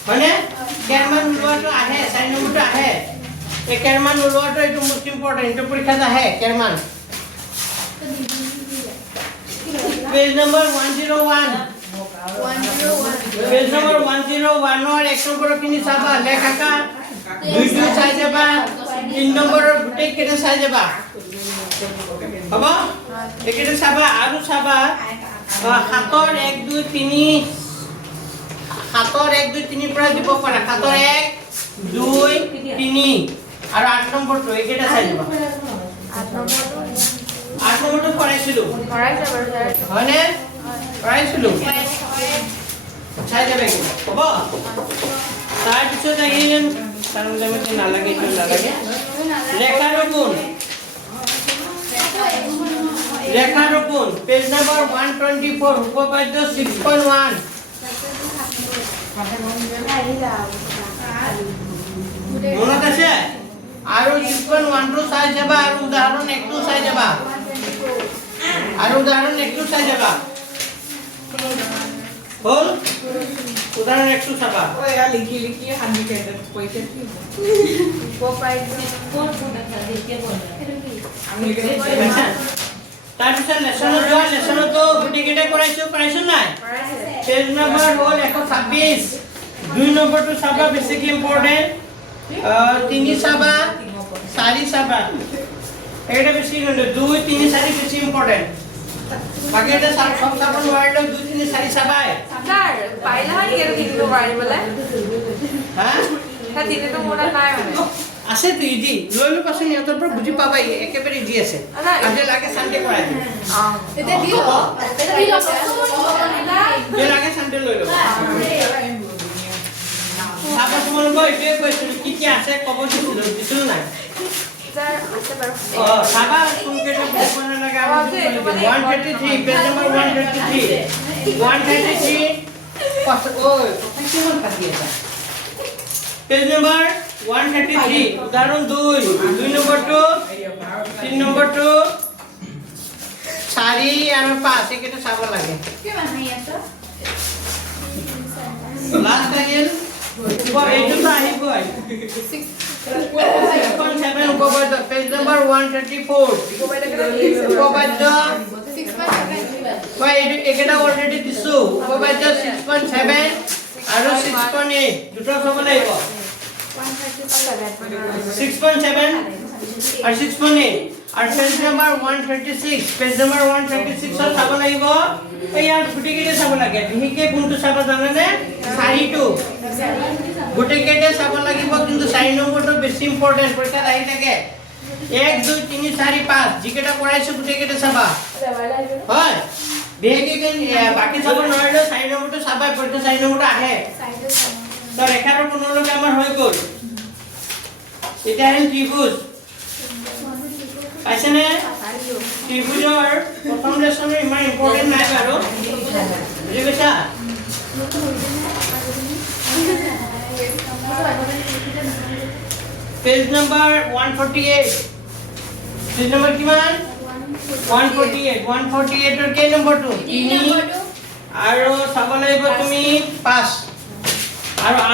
মানে কেৰমান উলোৱাটো আহে 4 নম্বৰটো আহে এই কেৰমান উলোৱাটো এটো মোস্ট ইম্পৰ্টেন্ট এটো পৰীক্ষাত আহে কেৰমান পেজ নম্বৰ 101 পেজ নম্বৰ 101 ৰ 1 নম্বৰ কিনি চাবা লেখাকা 2 চাই যাবা 3 নম্বৰৰ গুটেই কেনে চাই যাবা হ'ব একেটা চাবা আৰু চাবা হাতৰ 1 2 3 হাতৰ 1 2 3 পৰা দিব পাৰা হাতৰ 1 2 3 আৰু 8 নম্বৰটো একেটা চাই যাবা 8 নম্বৰটো পঢ়াইছিলো হয়নে পঢ়াইছিলো চাই যাবে হ'ব তাৰ পিছত আহিল সাৰঞ্জামতে নালাগে এটা নালাগে ৰেখাৰোপণ পেজ নাম্বাৰ 124 উপপাদ্য 6.1 মনত আছে আৰু 6.1 টো চাই যাবা আৰু উদাহৰণ 1 টো চাই যাবা হল উদাহরণ 1 টো চাবা ও এরা লিখি হান্ডি কেটে পয়সা কি আমি লিখে তাৰপিছত লেসনত তো গুটিকেটা কৰাইছো নাই পেজ নম্বৰ হল 126 2 নম্বৰটো চাবা বেছিক ইম্পৰ্টেন্ট 3 চাবা 4 চাবা এটা বেছি 2 3 4 বেছি ইম্পৰ্টেন্ট বাকি এটা সব চাবা নোৱাৰিলে 2 3 4 চাবাই স্যার পাইলা হয় কেন দিতে পারি বলে হ্যাঁ তা দিতে তো মোরা নাই মানে আছে তো ইজি লইলো পাছে নিয়তৰ পৰা বুজি পাবাই একেবাৰে ইজি আছে আজি লাগে সানডে কৰাই দিম এটা দিও এটা দিও যে লাগে সানডে লৈ লব সাবা তোমালোকৰ এটোৱে কৈছিল কি আছে কব দিছিল নাই স্যাৰ আছে বাৰু সাবা কোনকেটা বুজিব নালাগে আমি 133 পেজ নম্বৰ 133 পাছ ওই কিমান কাটি আছে পেজ নম্বৰ 133 উদাহৰণ 2 নম্বৰটো 3 নম্বৰটো 4 আৰু 5 একেটা চাব লাগে লাষ্ট আহিল এইটো তো আহিবই 6.7 উপপাদ্য পেজ নম্বৰ 134 উপপাদ্য মই একেটা অলৰেডি দিছো উপপাদ্য 6.7 আৰু 6.8 দুটো চাব লাগিব 6.7 और 6.8 और पेज नंबर 136 पेज नंबर 136 और চাব লাগিব ইয়াৰ গুটিকেইটা চাব লাগে বিহিকে কোনটো চাব জানে নে 4টো গুটিকেইটা চাব লাগিব কিন্তু 4 নম্বৰটো বেছি ইম্পৰ্টেন্ট পৰীক্ষাত আহি থাকে 1 2 3 4 5 যিকেইটা কৰাইছো গুটিকেইটা চাবা হয় বিহিকে বাকি চাব নোৱাৰিলে 4 নম্বৰটো চাবা পৰীক্ষা 4 নম্বৰটো আহে তো ৰেখাৰ কোনলৈকে আমাৰ হৈ গ'ল এটা আহিল ত্ৰিভুজ পাইছে নে ত্ৰিভুজৰ প্ৰথম লেছনৰ ইমান ইম্পৰ্টেন্ট নাই বাৰু বুজি পাইছা পেজ নম্বৰ 148 পেজ নম্বৰ কিমান 148 ৰ কেই নম্বৰটো 3 আৰু চাব লাগিব তুমি 5 আৰু 8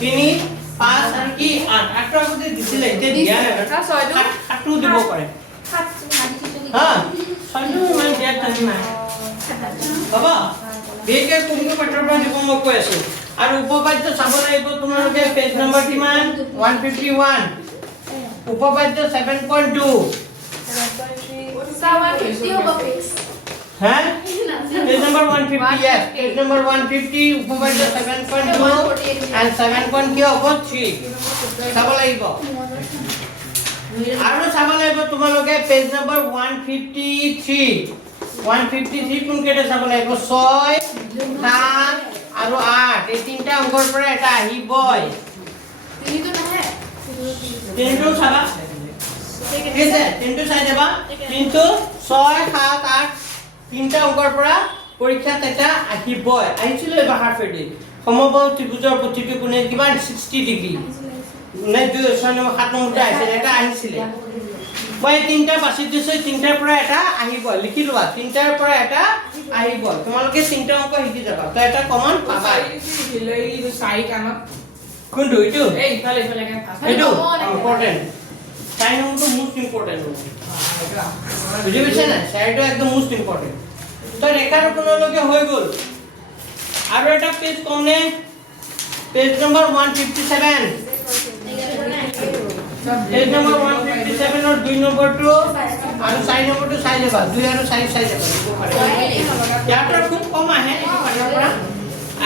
3 5 আৰু কি 8 8 আগতে দিছিলে এতিয়া দিয়া নাই 8টো দিব পাৰে হা 6টো মানে দিয়া টাইম নাই হ'ব বেকে কোনটো পাঠৰ পৰা দিব মই কৈ আছো আৰু উপপাদ্য চাব লাগিব তোমালোকে পেজ নম্বৰ কিমান 151 উপপাদ্য 7.2 হ্যাঁ page number 150 yes page number 150 उपपाद्य 7.2 and 7. কি হ'ব 3 চাব লাগিব আৰু চাব লাগিব তোমালোকে পেজ নম্বৰ 153 কোন কেইটা চাব লাগিব 6 7 আৰু 8 এই তিনটা অংকৰ পৰা এটা আহিবই তিনটো চাবা ঠিক আছে তিনটো চাই যাবা কিন্তু 6 7 8 তিনটা অংকৰ পৰা পৰীক্ষাত এটা আহিবই আহিছিল এবাৰ হাফেডি সমবাহু ত্ৰিভুজৰ প্ৰতিটো কোণে কিমান 60 ডিগ্ৰী নে 7 নম্বৰটা আহিছিল এটা আহিছিল মই তিনটা বাছি দিছো তিনটাৰ পৰা এটা আহিব লিখি লোৱা তিনটাৰ পৰা এটা আহিব তোমালোকে তিনটা অংক শিকি যাবা তো এটা কমন পাবা এই চাৰি কানত কোনটো এইটো এই ইফালে এইটো ইম্পৰ্টেন্ট চাই নম্বৰটো মোস্ট ইম্পৰ্টেন্ট বুজি পাইছে না চাইটো একদম মোস্ট ইম্পৰ্টেন্ট তো ৰেখাৰ কোণলৈকে হৈ গ'ল আৰু এটা পেজ কমনে পেজ নম্বৰ 157 পেজ নম্বৰ 157 ৰ 2 নম্বৰটো আৰু 4 নম্বৰটো চাই যাবা 2 আৰু 4 চাই যাবা ইয়াৰ খুব কম আহে এইটো পাঠৰ পৰা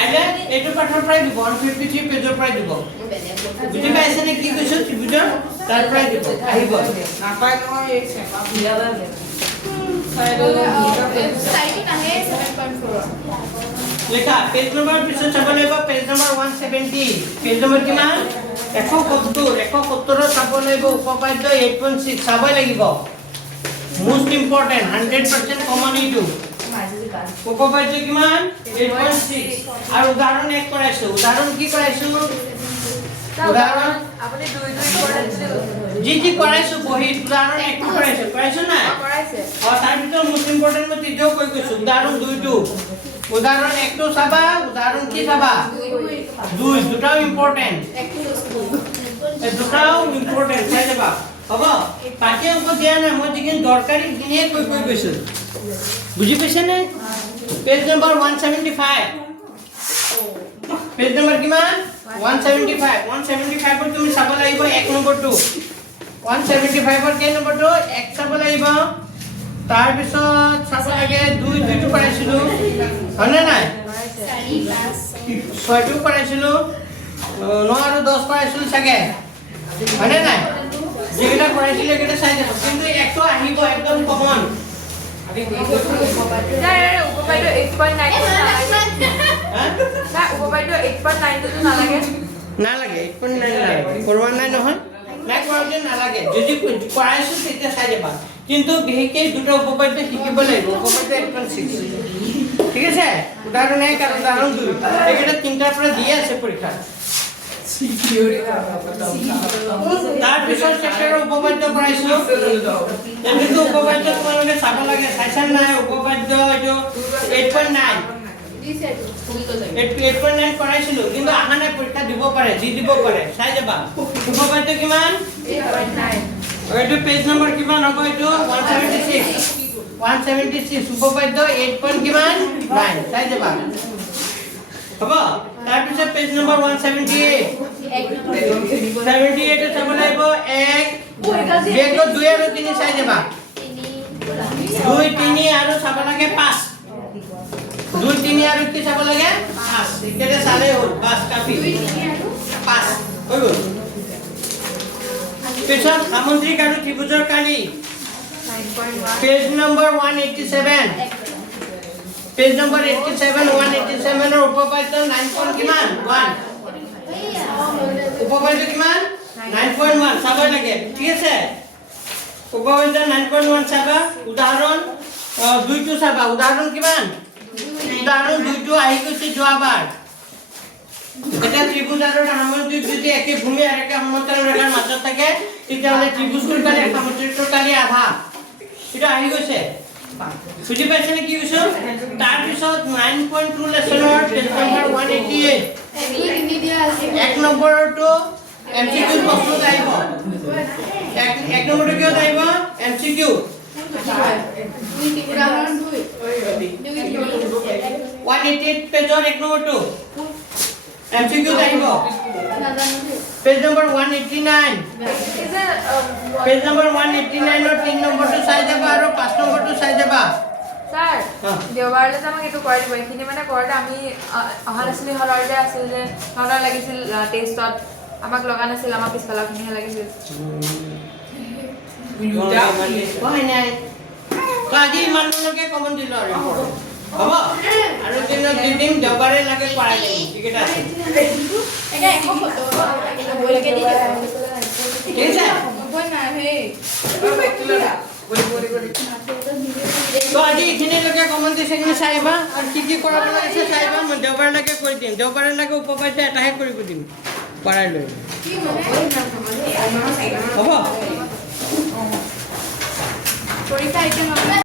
আইলে এইটো পাঠৰ পৰা দিব 153 পেজৰ পৰা দিব বুজি পাইছে নে কি কৈছো ত্ৰিভুজৰ তাৰ পৰা দিব আহিব নাপায় নহয় এই চেপা ভিলাবা লেখা পেজ নম্বৰ পিছত চাব লাগিব পেজ নম্বৰ 170 পেজ নম্বৰ কিমান 170 চাব লাগিব উপপাদ্য 8.6 চাব লাগিব মোস্ট ইম্পৰ্টেন্ট 100% কমন এইটো উপপাদ্য কিমান 8.6 আৰু উদাহৰণ এক কৰাইছো উদাহৰণ কি কৰাইছো উদাহৰণ আপুনি দুই ইম্পৰ্টেন্ট जी কৰাইছো বহি উদাহৰণ একটো কৰাইছো না কৰাইছে তাৰ ভিতৰত মোস্ট ইম্পৰ্টেন্ট মই তিনিও কৈ কৈছো উদাহৰণ দুইটো উদাহৰণ একটো চাবা উদাহৰণ কি চাবা দুটাও ইম্পৰ্টেন্ট দুটাও ইম্পৰ্টেন্ট চাই যাবা হ'ব বাকি অংক দিয়া নাই মই যিখিনি দৰকাৰী কিনিয়ে কৈ গৈছো বুজি পাইছে নে পেজ নম্বৰ 175 পেজ নম্বৰ কিমান 175 ৰ তুমি চাব লাগিব এক নম্বৰটো 175 ৰ কেই নম্বৰটো এক চাব লাগিব তাৰ পিছত চাব লাগে 2 টো কৰাইছিলো হয়নে নাই 6 টো কৰাইছিলো 9 আৰু 10 কৰাইছিলো চাগে হয়নে নাই যেটা কৰাইছিল এটা চাই যাবা কিন্তু একটো আহিব একদম কমন উপপাদ্য 8.9 উপপাদ্য 8.9 তো নালাগে নালাগে 8.9 নালাগে কৰবা নাই নহয় নাই কৰাতে নালাগে যদি কৰাইছো তেতিয়া চাই যাবা কিন্তু বিহেকে দুটা উপপাদ্য শিকিব লাগিব উপপাদ্য 8.6 ঠিক আছে উদাহৰণ এক আৰু উদাহৰণ দুই এটা তিনটাৰ পৰা দিয়ে আছে পৰীক্ষা তাৰপিছত চেপ্টাৰৰ উপপাদ্য কৰাইছো এনেটো উপপাদ্য তোমালোকে চাব লাগে চাইছা নাই উপপাদ্য এইটো 8.9 8.9 কৰাইছিলো কিন্তু আহা নাই পৰীক্ষা দিব পাৰে যি দিব পাৰে চাই যাবা উপপাদ্য কিমান 8.9 এইটো পেজ নম্বৰ কিমান হ'ব এইটো 176 উপপাদ্য 8 পইণ্ট কিমান 9 চাই যাবা হ'ব তাৰপিছত পেজ নম্বৰ 178 78 চাব লাগিব 1 2 আৰু 3 চাই যাবা 2 3 আৰু চাব লাগে 5 2 3 আৰু কি চাব লাগে 5 একেতে চালে হ'ল 5 কাপি 5 হৈ গ'ল পিছত সামুদ্ৰিক আৰু ত্ৰিভুজৰ কালি পেজ নম্বৰ 187 পেজ নম্বৰ 87 187 ৰ উপপাদ্য 9 পইণ্ট কিমান 1 উপপাদ্য কিমান 9.1 চাব লাগে ঠিক আছে উপপাদ্য 9.1 চাবা উদাহৰণ 2 টো চাবা উদাহৰণ কিমান উদাহৰণ 2 টো আহি গৈছে যোৱাবাৰ এটা ত্ৰিভুজ আৰু সামুদ্ৰিক যদি একে ভূমি আৰু একে সমান্তৰাল ৰেখাৰ মাজত থাকে তেতিয়াহ'লে ত্ৰিভুজটোৰ কালি সামুদ্ৰিকটোৰ কালি আধা এটা আহি গৈছে বুজি পাইছে নে কি কৈছো তাৰপিছত 9.2 লেসনৰ পেজ নম্বৰ 188 এক নম্বৰটো এমসিকিউ প্ৰশ্ন আহিব এক নম্বৰটো কিয় আহিব এমসিকিউ উদাহৰণ 2 188 পেজৰ এক নম্বৰটো এমসিকিউ আহিব পেজ নম্বৰ 189 পেজ নম্বৰ 189 ৰ 3 নম্বৰটো চাই যাবা আৰু 5 নম্বৰটো চাই যাবা স্যাৰ দেওবাৰলৈ যে আমাক এইটো কৰি দিব এইখিনি মানে কৰোঁতে আমি অহা নাছিলো হলৰ যে আছিল যে হলৰ লাগিছিল টেষ্টত আমাক লগা নাছিল আমাৰ পিছফালৰখিনিহে লাগিছিল হয় নাই তো আজি ইমানলৈকে কমন দিলো আৰু হ'ব আৰু দিনত দিম দেওবাৰে লাগে কৰাই দিম ঠিক আছে একে এক ফটো বলকে দি ঠিক আছে বল না হে তো আজি এইখিনিলৈকে কমন দিছে কিনে চাইবা আৰু কি কি কৰাব লাগিছে চাইবা মই দেওবাৰলৈকে কৰি দিম দেওবাৰলৈকে উপপাদ্য এটাহে কৰিব দিম কৰাই লৈ হ'ব পৰীক্ষা এতিয়া